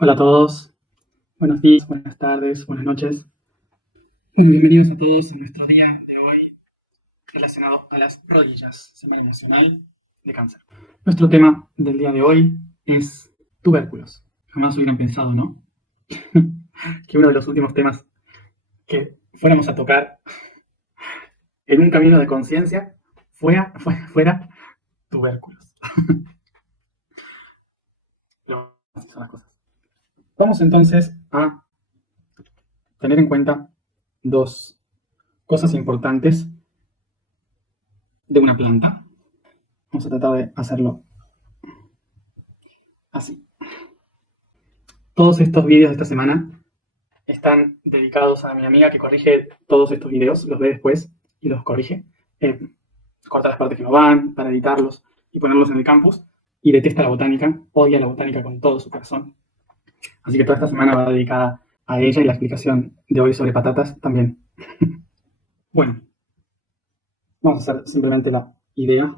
Hola a todos, buenos días, buenas tardes, buenas noches. Bueno, bienvenidos a todos a nuestro día de hoy relacionado a las rodillas, semana emocional de cáncer. Nuestro tema del día de hoy es tubérculos. Jamás hubieran pensado, ¿no? Que uno de los últimos temas que fuéramos a tocar en un camino de conciencia fuera tubérculos. Pero así son las cosas. Vamos entonces a tener en cuenta dos cosas importantes de una planta. Vamos a tratar de hacerlo así. Todos estos vídeos de esta semana están dedicados a mi amiga que corrige todos estos vídeos, los ve después y los corrige. Corta las partes que no van para editarlos y ponerlos en el campus. Y detesta la botánica, odia la botánica con todo su corazón. Así que toda esta semana va dedicada a ella y la explicación de hoy sobre patatas también. Bueno, vamos a hacer simplemente la idea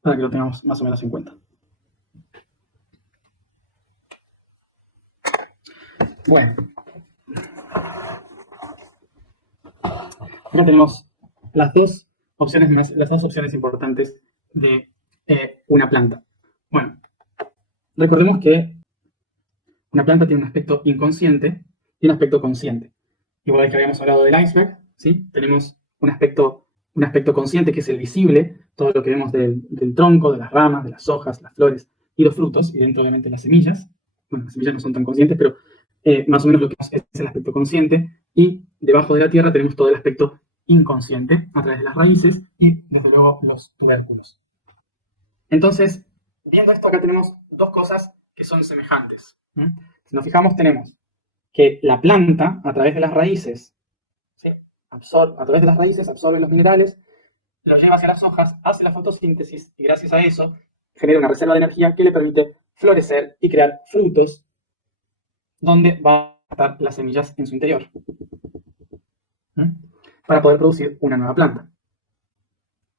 para que lo tengamos más o menos en cuenta. Bueno, acá tenemos las dos opciones importantes de una planta. Bueno, recordemos que una planta tiene un aspecto inconsciente y un aspecto consciente. Igual que habíamos hablado del iceberg, ¿sí? Tenemos un aspecto consciente que es el visible, todo lo que vemos del tronco, de las ramas, de las hojas, las flores y los frutos, y dentro obviamente las semillas. Bueno, las semillas no son tan conscientes, pero más o menos lo que es el aspecto consciente. Y debajo de la tierra tenemos todo el aspecto inconsciente a través de las raíces y desde luego los tubérculos. Entonces, viendo esto acá tenemos dos cosas que son semejantes. Si nos fijamos tenemos que la planta a través de las raíces, ¿sí? A través de las raíces absorbe los minerales, los lleva hacia las hojas, hace la fotosíntesis y gracias a eso genera una reserva de energía que le permite florecer y crear frutos donde va a estar las semillas en su interior para poder producir una nueva planta.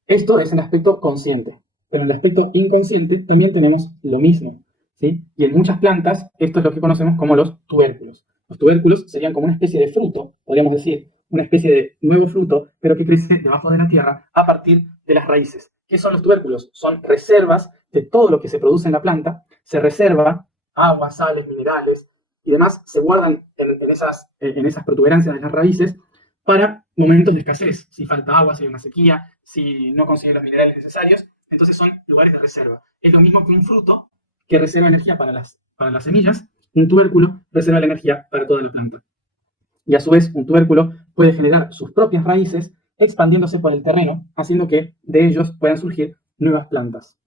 Esto es el aspecto consciente, pero en el aspecto inconsciente también tenemos lo mismo, ¿sí? Y en muchas plantas esto es lo que conocemos como los tubérculos. Los tubérculos serían como una especie de fruto, podríamos decir, una especie de nuevo fruto, pero que crece debajo de la tierra a partir de las raíces. ¿Qué son los tubérculos? Son reservas de todo lo que se produce en la planta, se reserva agua, sales, minerales y demás, se guardan en esas protuberancias de las raíces para momentos de escasez. Si falta agua, si hay una sequía, si no consigue los minerales necesarios, entonces son lugares de reserva. Es lo mismo que un fruto que reserva energía para las semillas, un tubérculo reserva la energía para toda la planta. Y a su vez, un tubérculo puede generar sus propias raíces expandiéndose por el terreno, haciendo que de ellos puedan surgir nuevas plantas.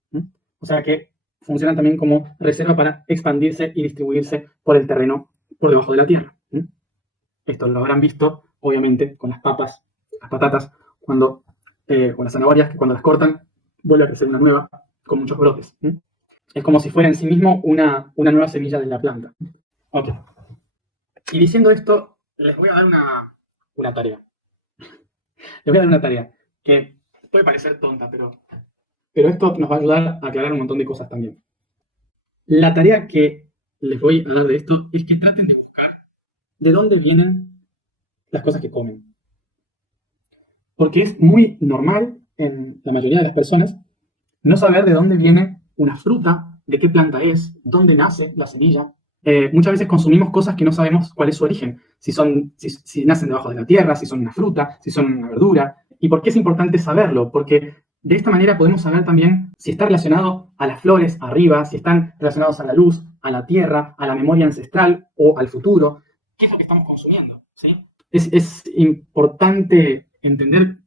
O sea que funcionan también como reserva para expandirse y distribuirse por el terreno por debajo de la tierra. Esto lo habrán visto, obviamente, con las papas, las patatas, o las zanahorias, que cuando las cortan, vuelve a crecer una nueva con muchos brotes. Es como si fuera en sí mismo una nueva semilla de la planta. Ok. Y diciendo esto, les voy a dar una tarea. Les voy a dar una tarea que puede parecer tonta, pero esto nos va a ayudar a aclarar un montón de cosas también. La tarea que les voy a dar de esto es que traten de buscar de dónde vienen las cosas que comen. Porque es muy normal en la mayoría de las personas no saber de dónde viene una fruta, de qué planta es, dónde nace la semilla. Muchas veces consumimos cosas que no sabemos cuál es su origen, si nacen debajo de la tierra, si son una fruta, si son una verdura. ¿Y por qué es importante saberlo? Porque de esta manera podemos saber también si está relacionado a las flores arriba, si están relacionados a la luz, a la tierra, a la memoria ancestral o al futuro. ¿Qué es lo que estamos consumiendo? ¿Sí? Es importante entender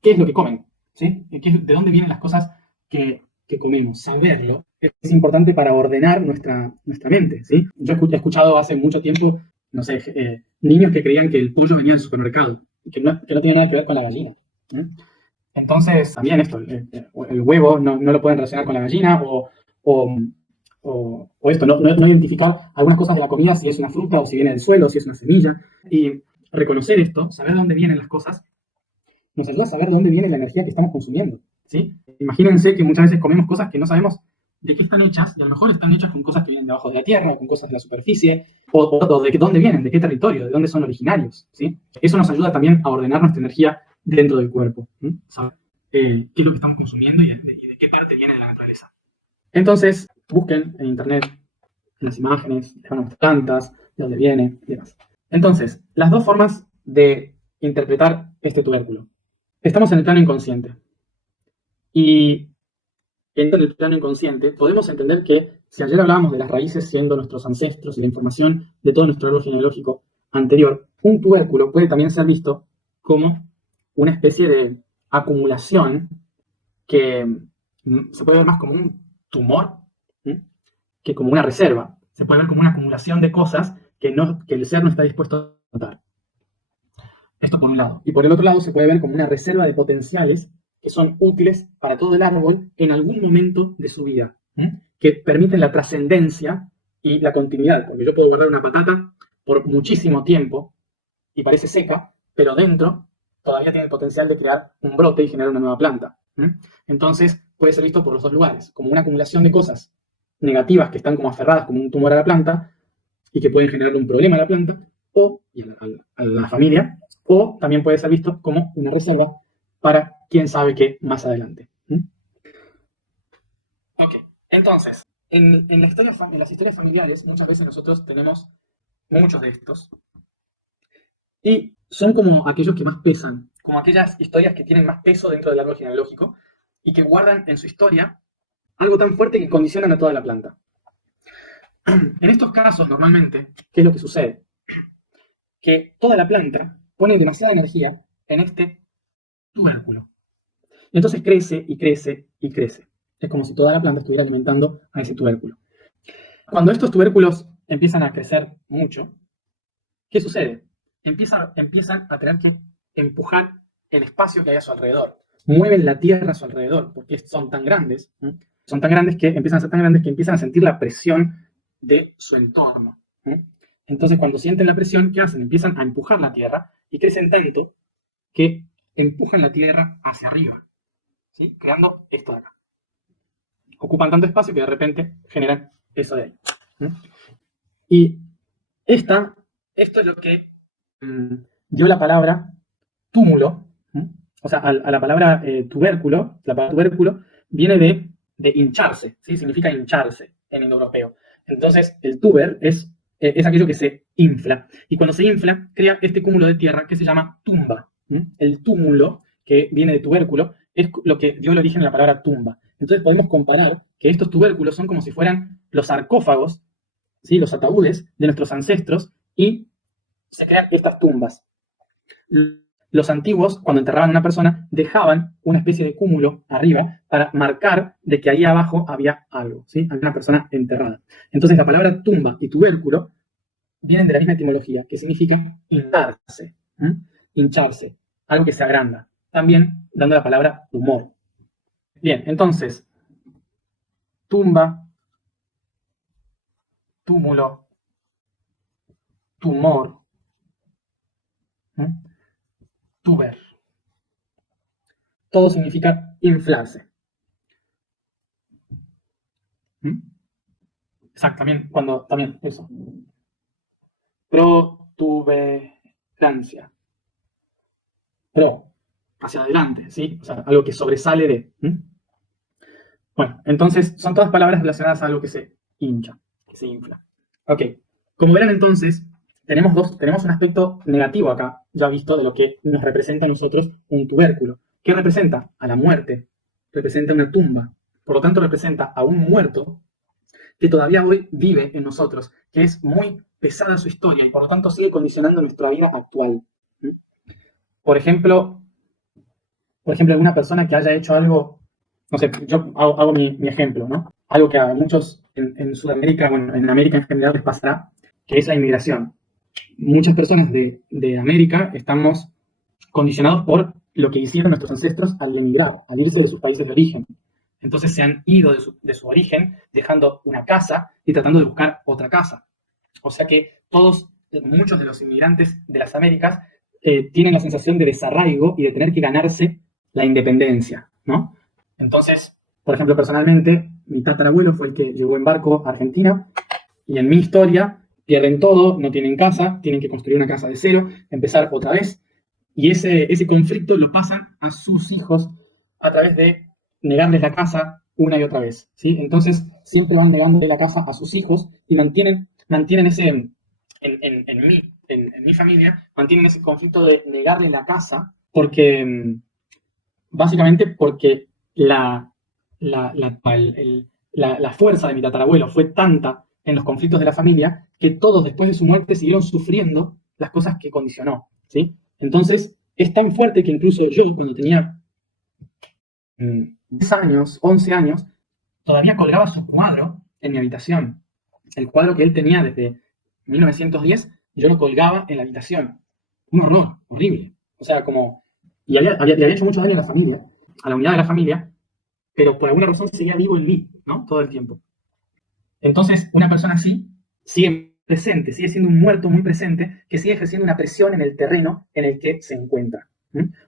qué es lo que comen, ¿sí? De dónde vienen las cosas que comemos. Saberlo es importante para ordenar nuestra mente, ¿sí? Yo he escuchado hace mucho tiempo, no sé, niños que creían que el pollo venía del supermercado, que no tiene nada que ver con la gallina. Entonces, también esto, el huevo no lo pueden relacionar con la gallina o esto, no identificar algunas cosas de la comida, si es una fruta o si viene del suelo, si es una semilla. Y reconocer esto, saber de dónde vienen las cosas, nos ayuda a saber de dónde viene la energía que estamos consumiendo, ¿sí? Imagínense que muchas veces comemos cosas que no sabemos de qué están hechas, y a lo mejor están hechas con cosas que vienen debajo de la tierra, con cosas de la superficie, o de dónde vienen, de qué territorio, de dónde son originarios, ¿sí? Eso nos ayuda también a ordenar nuestra energía dentro del cuerpo, ¿sí? Saber qué es lo que estamos consumiendo y de qué parte viene de la naturaleza. Entonces, busquen en internet las imágenes, les van a mostrar plantas, de dónde viene y demás. Entonces, las dos formas de interpretar este tubérculo. Estamos en el plano inconsciente. Y en el plano inconsciente podemos entender que si ayer hablábamos de las raíces siendo nuestros ancestros y la información de todo nuestro árbol genealógico anterior, un tubérculo puede también ser visto como una especie de acumulación que se puede ver más como un tumor, ¿sí?, que como una reserva. Se puede ver como una acumulación de cosas que el ser no está dispuesto a notar. Esto por un lado. Y por el otro lado se puede ver como una reserva de potenciales que son útiles para todo el árbol en algún momento de su vida, que permiten la trascendencia y la continuidad. Porque yo puedo guardar una patata por muchísimo tiempo y parece seca, pero dentro todavía tiene el potencial de crear un brote y generar una nueva planta. Entonces puede ser visto por los dos lugares, como una acumulación de cosas negativas que están como aferradas como un tumor a la planta y que pueden generar un problema a la planta o a la familia, o también puede ser visto como una reserva para quién sabe qué más adelante. Ok, entonces, en las historias familiares muchas veces nosotros tenemos muchos de estos y son como aquellos que más pesan, como aquellas historias que tienen más peso dentro del árbol genealógico y que guardan en su historia algo tan fuerte que condicionan a toda la planta. En estos casos, normalmente, ¿qué es lo que sucede? Que toda la planta pone demasiada energía en este tubérculo. Y entonces crece y crece y crece. Es como si toda la planta estuviera alimentando a ese tubérculo. Cuando estos tubérculos empiezan a crecer mucho, ¿qué sucede? Empiezan a tener que empujar el espacio que hay a su alrededor. Mueven la tierra a su alrededor, porque son tan grandes, son tan grandes que empiezan a ser tan grandes que empiezan a sentir la presión de su entorno. Entonces, cuando sienten la presión, ¿qué hacen? Empiezan a empujar la tierra y crecen tanto que empujan la tierra hacia arriba, ¿sí?, creando esto de acá. Ocupan tanto espacio que de repente generan eso de ahí. Y esto es lo que dio la palabra túmulo, o sea, a la palabra tubérculo. La palabra tubérculo viene de hincharse, ¿sí? Significa hincharse en indoeuropeo. Entonces, el tuber es aquello que se infla. Y cuando se infla, crea este cúmulo de tierra que se llama tumba. El túmulo, que viene de tubérculo, es lo que dio el origen a la palabra tumba. Entonces podemos comparar que estos tubérculos son como si fueran los sarcófagos, ¿sí?, los ataúdes de nuestros ancestros, y se crean estas tumbas. Los antiguos, cuando enterraban a una persona, dejaban una especie de cúmulo arriba para marcar de que ahí abajo había algo, ¿sí?, había una persona enterrada. Entonces la palabra tumba y tubérculo vienen de la misma etimología, que significa hincharse, hincharse, algo que se agranda. También dando la palabra tumor. Bien, entonces, tumba, túmulo, tumor, tuber. Todo significa inflarse. Exactamente, también eso. Protuberancia. Pro, hacia adelante, ¿sí? O sea, algo que sobresale de. Bueno, entonces son todas palabras relacionadas a algo que se hincha, que se infla. Ok, como verán entonces, tenemos un aspecto negativo acá, ya visto, de lo que nos representa a nosotros un tubérculo. ¿Qué representa? A la muerte, representa una tumba, por lo tanto representa a un muerto que todavía hoy vive en nosotros, que es muy pesada su historia y por lo tanto sigue condicionando nuestra vida actual. Por ejemplo, alguna persona que haya hecho algo, no sé, yo hago mi ejemplo, ¿no? Algo que a muchos en Sudamérica, bueno, en América en general les pasará, que es la inmigración. Muchas personas de América estamos condicionados por lo que hicieron nuestros ancestros al emigrar, al irse de sus países de origen. Entonces se han ido de su origen dejando una casa y tratando de buscar otra casa. O sea que muchos de los inmigrantes de las Américas tienen la sensación de desarraigo y de tener que ganarse la independencia, ¿no? Entonces, por ejemplo, personalmente, mi tatarabuelo fue el que llegó en barco a Argentina, y en mi historia pierden todo, no tienen casa, tienen que construir una casa de cero, empezar otra vez, y ese conflicto lo pasan a sus hijos a través de negarles la casa una y otra vez, ¿sí? Entonces, siempre van negándole la casa a sus hijos y mantienen ese, en mi familia, mantienen ese conflicto de negarle la casa porque, básicamente porque la fuerza de mi tatarabuelo fue tanta en los conflictos de la familia que todos después de su muerte siguieron sufriendo las cosas que condicionó, ¿sí? Entonces, es tan fuerte que incluso yo, cuando tenía 10 años, 11 años, todavía colgaba su cuadro en mi habitación. El cuadro que él tenía desde 1910, yo lo colgaba en la habitación. Un horror, horrible. O sea, como... Y le había hecho mucho daño a la familia, a la unidad de la familia, pero por alguna razón seguía vivo en mí, ¿no? Todo el tiempo. Entonces, una persona así sigue presente, sigue siendo un muerto muy presente, que sigue ejerciendo una presión en el terreno en el que se encuentra.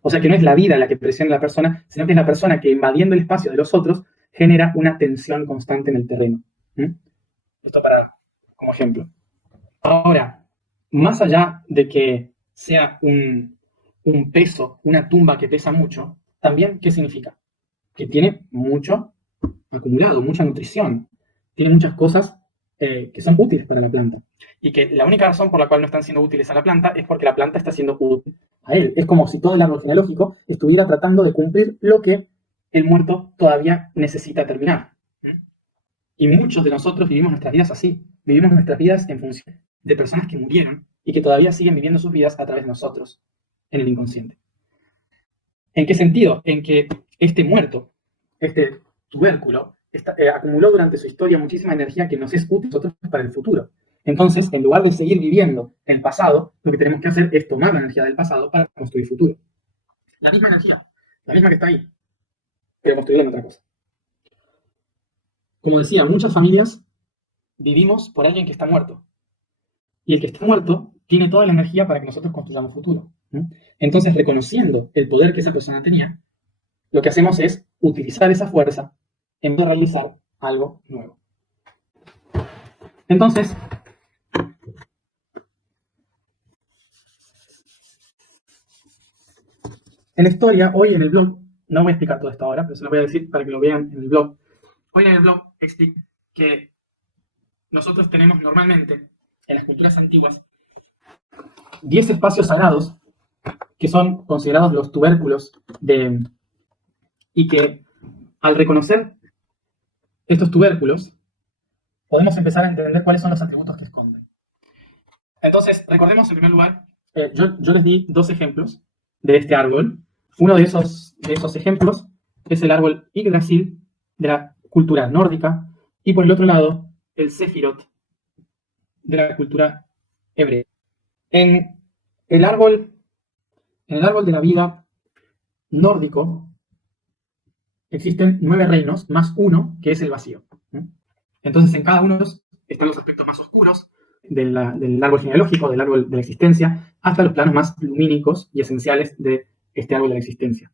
O sea, que no es la vida la que presiona a la persona, sino que es la persona que, invadiendo el espacio de los otros, genera una tensión constante en el terreno. Esto como ejemplo. Ahora, más allá de que sea un peso, una tumba que pesa mucho, también, ¿qué significa? Que tiene mucho acumulado, mucha nutrición, tiene muchas cosas que son útiles para la planta. Y que la única razón por la cual no están siendo útiles a la planta es porque la planta está siendo útil a él. Es como si todo el árbol genealógico estuviera tratando de cumplir lo que el muerto todavía necesita terminar. Y muchos de nosotros vivimos nuestras vidas así. Vivimos nuestras vidas en función de personas que murieron y que todavía siguen viviendo sus vidas a través de nosotros, en el inconsciente. ¿En qué sentido? En que este muerto, este tubérculo, acumuló durante su historia muchísima energía que nos es útil a nosotros para el futuro. Entonces, en lugar de seguir viviendo el pasado, lo que tenemos que hacer es tomar la energía del pasado para construir futuro. La misma energía, la misma que está ahí, pero construirla en otra cosa. Como decía, muchas familias vivimos por alguien que está muerto. Y el que está muerto tiene toda la energía para que nosotros construyamos futuro. Entonces, reconociendo el poder que esa persona tenía, lo que hacemos es utilizar esa fuerza en vez de realizar algo nuevo. Entonces, en la historia, hoy en el blog, no voy a explicar todo esto ahora, pero se lo voy a decir para que lo vean en el blog. Hoy en el blog explico que nosotros tenemos normalmente, en las culturas antiguas, 10 espacios sagrados que son considerados los tubérculos y que al reconocer estos tubérculos, podemos empezar a entender cuáles son los atributos que esconden. Entonces, recordemos en primer lugar, yo les di 2 ejemplos de este árbol. Uno de esos ejemplos es el árbol Yggdrasil de la cultura nórdica y por el otro lado, el Sefirot de la cultura hebrea. En el árbol de la vida nórdico existen 9 reinos más 1 que es el vacío. Entonces, en cada uno de ellos están los aspectos más oscuros del árbol genealógico, del árbol de la existencia, hasta los planos más lumínicos y esenciales de este árbol de la existencia.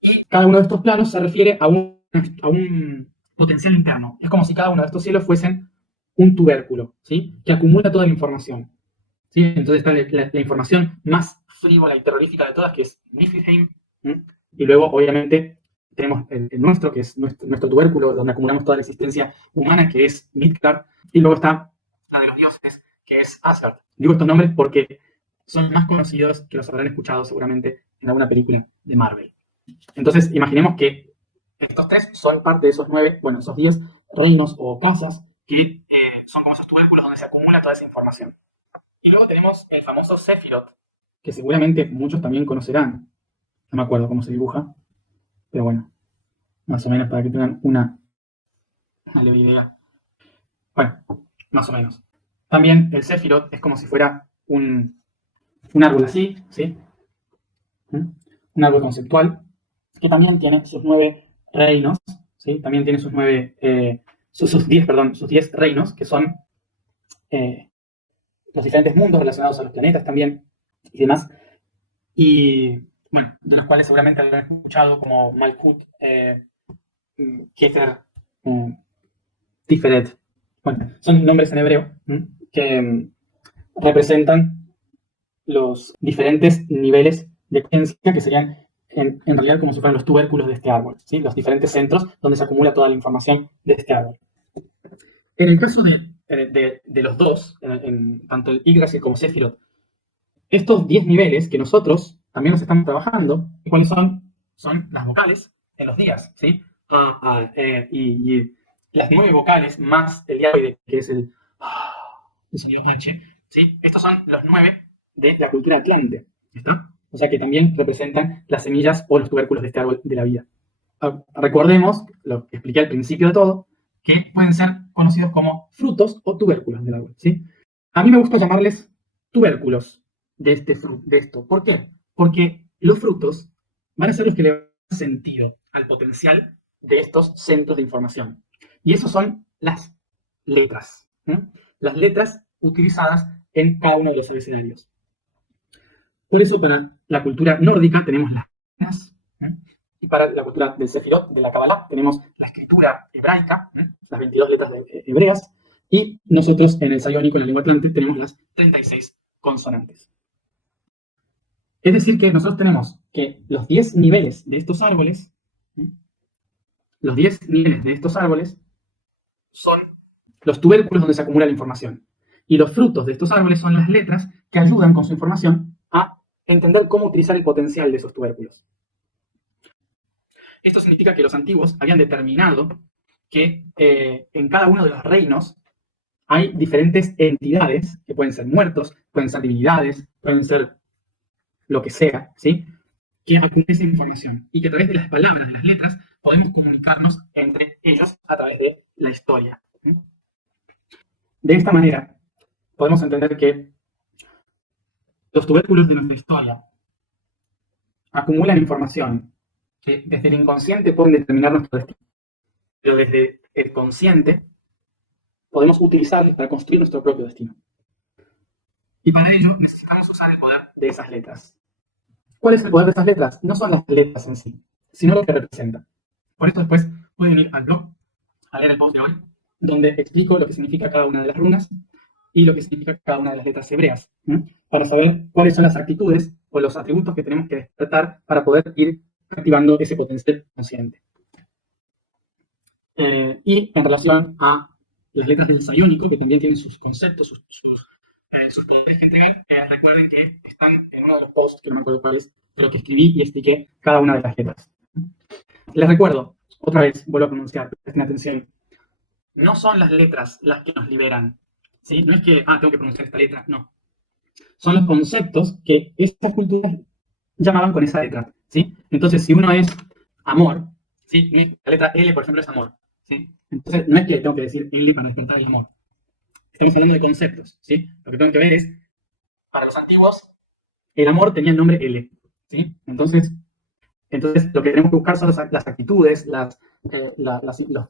Y cada uno de estos planos se refiere a un potencial interno. Es como si cada uno de estos cielos fuesen un tubérculo, ¿sí? Que acumula toda la información. ¿Sí? Entonces está la información más frívola y terrorífica de todas, que es Niflheim. Y luego, obviamente, tenemos el nuestro, que es nuestro tubérculo, donde acumulamos toda la existencia humana, que es Midgard. Y luego está la de los dioses, que es Asgard. Digo estos nombres porque son más conocidos, que los habrán escuchado seguramente en alguna película de Marvel. Entonces, imaginemos que estos 3 son parte de esos 9, bueno, esos 10 reinos o casas que son como esos tubérculos donde se acumula toda esa información. Y luego tenemos el famoso Sefirot, que seguramente muchos también conocerán. No me acuerdo cómo se dibuja, pero bueno, más o menos para que tengan una leve idea. Bueno, más o menos. También el Sefirot es como si fuera un árbol así, ¿sí? Un árbol conceptual, que también tiene sus 9 reinos, ¿sí? También tiene sus 10 reinos, que son los diferentes mundos relacionados a los planetas también y demás. Y bueno, de los cuales seguramente habrán escuchado como Malkuth, Keter, Tiferet. Bueno, son nombres en hebreo que representan los diferentes niveles de conciencia que serían en realidad como si fueran los tubérculos de este árbol, ¿sí? Los diferentes centros donde se acumula toda la información de este árbol. En el caso de los dos, tanto el Yggdrasil como Sefirot, estos 10 niveles que nosotros también los estamos trabajando, ¿cuáles son? Son las vocales en los días, ¿sí? Y las 9 vocales más el diazoide, que es el sonido H, ¿sí? Estos son los 9 de la cultura atlante, ¿está? O sea que también representan las semillas o los tubérculos de este árbol de la vida. Recordemos, lo que expliqué al principio de todo, que pueden ser conocidos como frutos o tubérculos del árbol, ¿sí? A mí me gusta llamarles tubérculos de esto. ¿Por qué? Porque los frutos van a ser los que le dan sentido al potencial de estos centros de información. Y esos son las letras. Las letras utilizadas en cada uno de los abecedarios. Por eso, para la cultura nórdica tenemos las letras, y para la cultura del Sefirot, de la Kabbalah, tenemos la escritura hebraica, las 22 letras hebreas, y nosotros en el sayónico, en la lengua atlante, tenemos las 36 consonantes. Es decir, que nosotros tenemos que los 10 niveles de estos árboles, son los tubérculos donde se acumula la información. Y los frutos de estos árboles son las letras que ayudan con su información a entender cómo utilizar el potencial de esos tubérculos. Esto significa que los antiguos habían determinado que en cada uno de los reinos hay diferentes entidades que pueden ser muertos, pueden ser divinidades, pueden ser lo que sea, ¿sí? Que acumulan esa información y que a través de las palabras, de las letras, podemos comunicarnos entre ellos a través de la historia. De esta manera, podemos entender que los tubérculos de nuestra historia acumulan información que desde el inconsciente pueden determinar nuestro destino, pero desde el consciente podemos utilizarlos para construir nuestro propio destino. Y para ello necesitamos usar el poder de esas letras. ¿Cuál es el poder de esas letras? No son las letras en sí, sino lo que representan. Por esto después pueden ir al blog, a leer el post de hoy, donde explico lo que significa cada una de las runas y lo que significa cada una de las letras hebreas, para saber cuáles son las actitudes o los atributos que tenemos que despertar para poder ir activando ese potencial consciente. Y en relación a las letras del sayónico, que también tienen sus conceptos, sus poderes que entregan, recuerden que están en uno de los posts, que no me acuerdo cuál es, pero que escribí y expliqué cada una de las letras. Les recuerdo, otra vez, vuelvo a pronunciar, presten atención, no son las letras las que nos liberan, ¿sí? No es que, tengo que pronunciar esta letra, no. Son los conceptos que estas culturas llamaban con esa letra, ¿sí? Entonces, si uno es amor, ¿sí? La letra L, por ejemplo, es amor, ¿sí? Entonces, no es que tengo que decir L para despertar el amor. Estamos hablando de conceptos, ¿sí? Lo que tengo que ver es, para los antiguos, el amor tenía el nombre L, ¿sí? Entonces lo que tenemos que buscar son las actitudes, los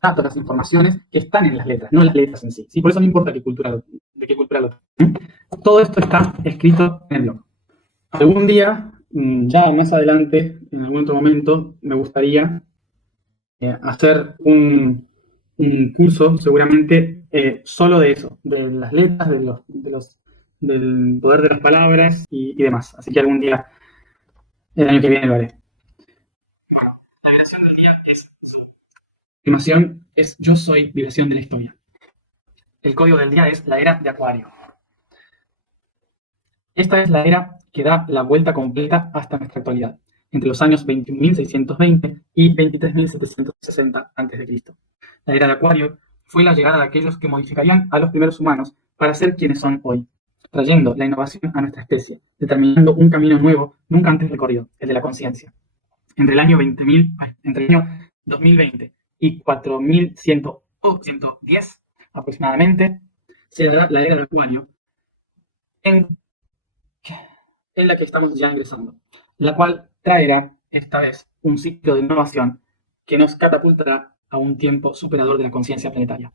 datos, las informaciones que están en las letras, no las letras en sí. ¿Sí? Por eso no importa de qué cultura lo todo esto está escrito en el blog. Algún día, ya más adelante, en algún otro momento, me gustaría hacer un curso, seguramente, solo de eso, de las letras, del poder de las palabras y demás. Así que algún día, el año que viene lo haré. La vibración del día es Zu. La afirmación es yo soy vibración de la historia. El código del día es la era de Acuario. Esta es la era que da la vuelta completa hasta nuestra actualidad, entre los años 21.620 y 23.760 a.C. La era de Acuario fue la llegada de aquellos que modificarían a los primeros humanos para ser quienes son hoy, trayendo la innovación a nuestra especie, determinando un camino nuevo nunca antes recorrido, el de la conciencia. Entre el año 2020 y 4110 aproximadamente, se dará la era de Acuario en la que estamos ya ingresando, la cual traerá esta vez un ciclo de innovación que nos catapultará a un tiempo superador de la conciencia planetaria.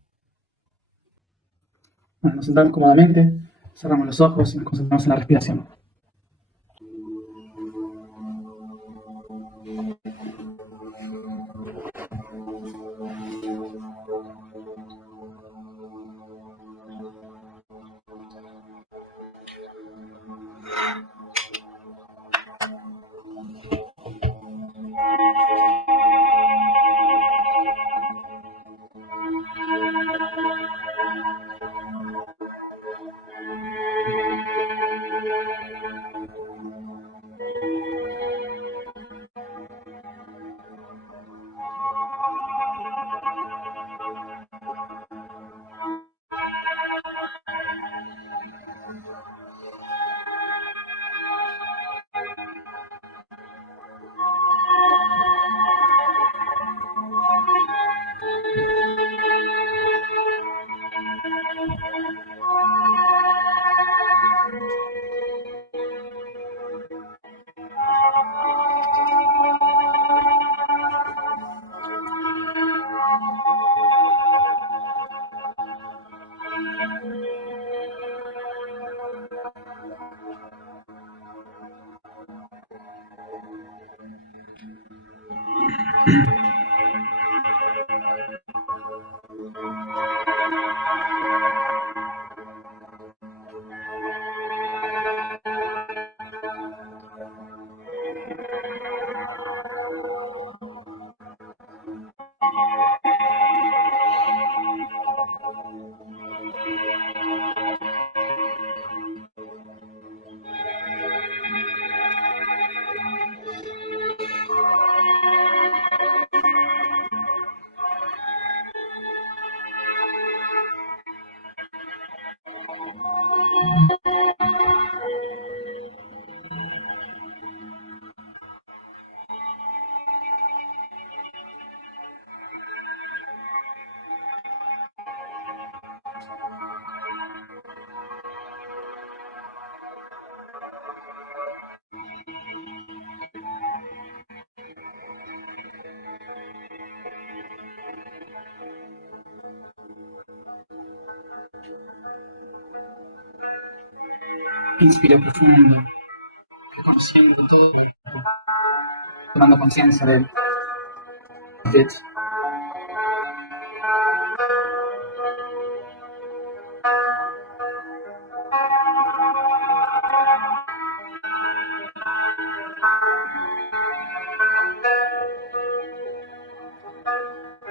Bueno, nos sentamos cómodamente, cerramos los ojos y nos concentramos en la respiración. Inspiro profundo, reconociendo todo el cuerpo, tomando conciencia de él.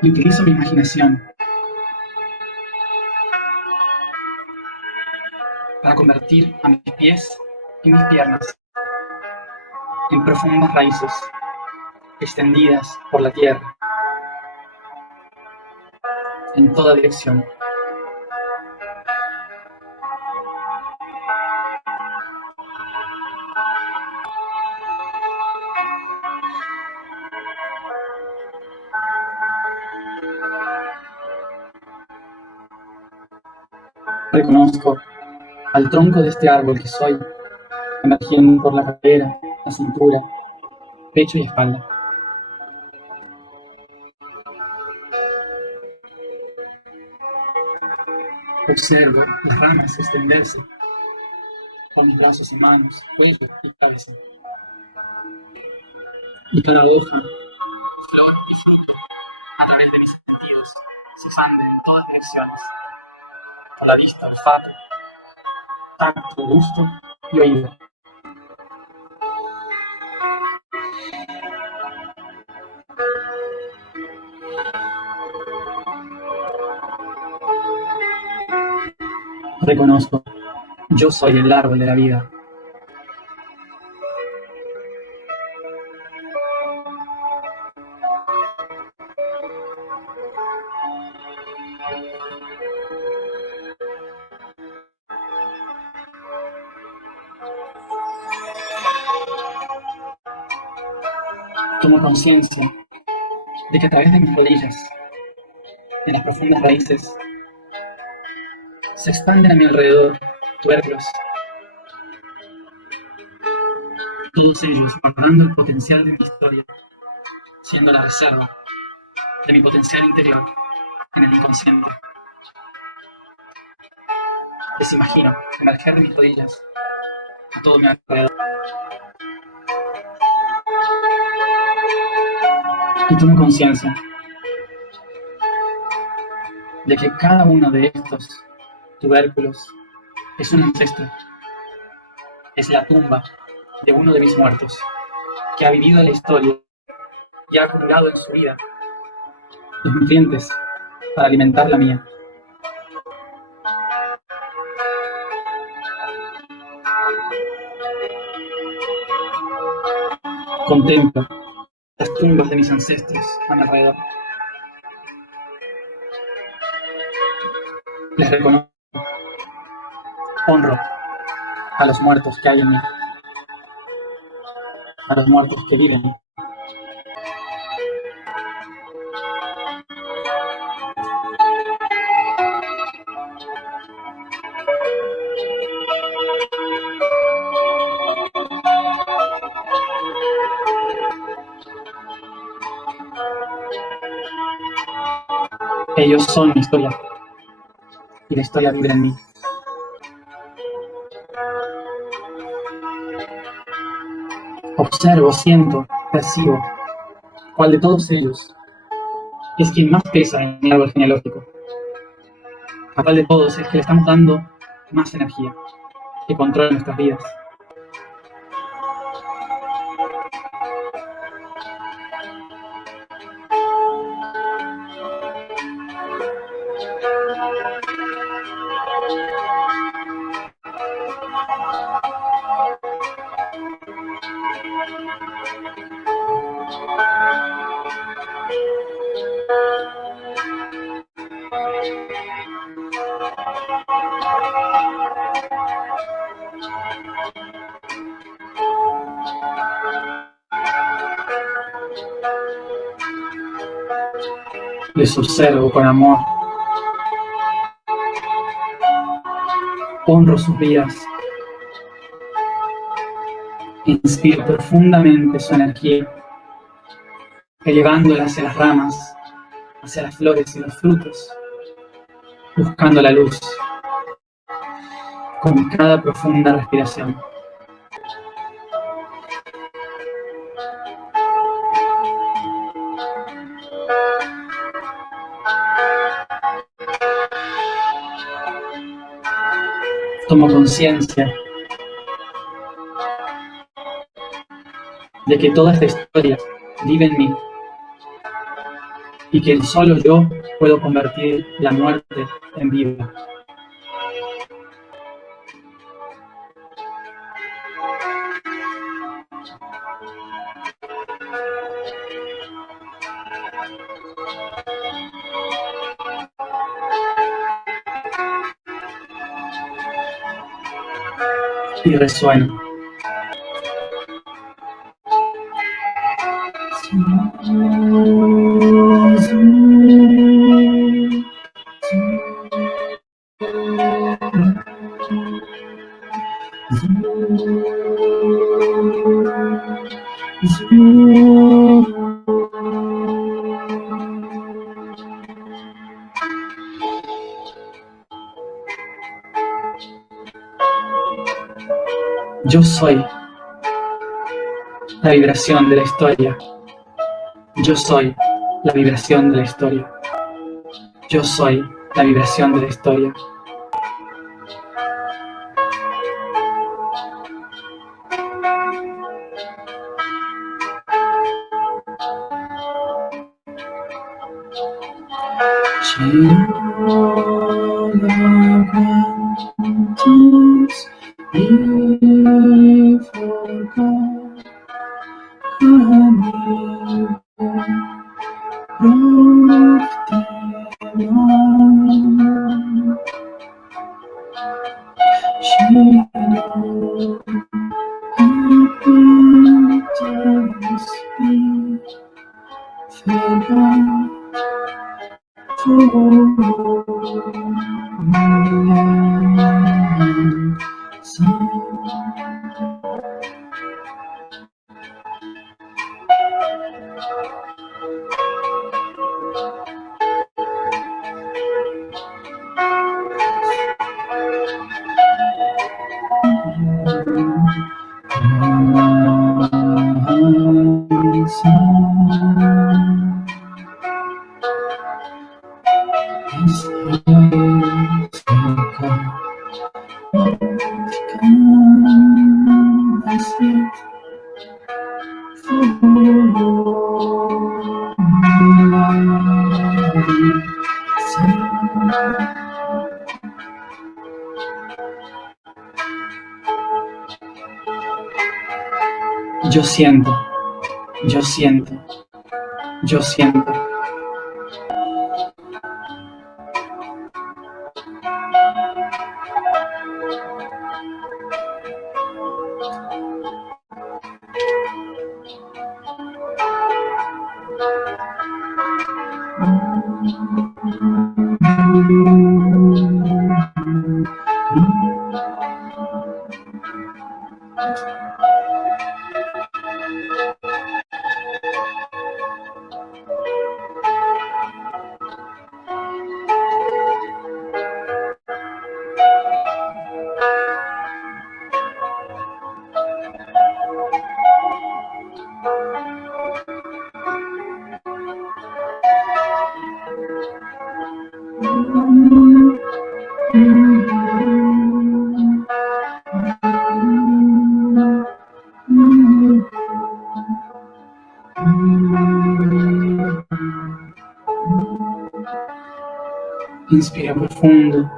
Y utilizo mi imaginación para convertir a mis pies y mis piernas en profundas raíces extendidas por la tierra en toda dirección. Reconozco al tronco de este árbol que soy, emergiendo por la cadera, la cintura, pecho y espalda. Observo las ramas extenderse por mis brazos y manos, cuello y cabeza. Y cada hoja, flor y fruto, a través de mis sentidos, se expande en todas direcciones, por la vista, olfato, tacto, gusto y oído. Reconozco, yo soy el árbol de la vida. Tomo conciencia de que a través de mis rodillas, en las profundas raíces, se expanden a mi alrededor tubérculos, todos ellos guardando el potencial de mi historia, siendo la reserva de mi potencial interior en el inconsciente. Les imagino emerger de mis rodillas a todo mi alrededor. Y tomo conciencia de que cada uno de estos tubérculos es un ancestro, es la tumba de uno de mis muertos, que ha vivido la historia y ha acumulado en su vida los nutrientes para alimentar la mía. Contemplo las tumbas de mis ancestros a mi alrededor. Les reconozco, honro a los muertos que hay en mí, a los muertos que viven en mí. Ellos son mi historia y la historia vive en mí. Observo, siento, percibo ¿Cuál de todos ellos es quien más pesa en mi árbol genealógico? ¿A cuál de todos es que le estamos dando más energía, que controla nuestras vidas? Les observo con amor, honro sus vidas, inspiro profundamente su energía, elevándola hacia las ramas, hacia las flores y los frutos, buscando la luz con cada profunda respiración. Tomo conciencia de que toda esta historia vive en mí y que solo yo puedo convertir la muerte en vida. Y resueno. Yo soy la vibración de la historia. Yo soy la vibración de la historia. Yo soy la vibración de la historia. Yo siento, yo siento, yo siento. Inspira profundo.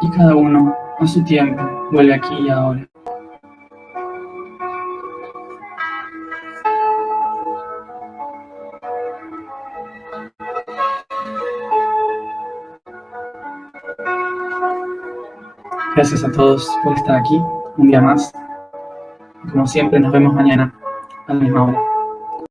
Y cada uno, a su tiempo, vuelve aquí y ahora. Gracias a todos por estar aquí un día más. Y como siempre, nos vemos mañana a la misma hora.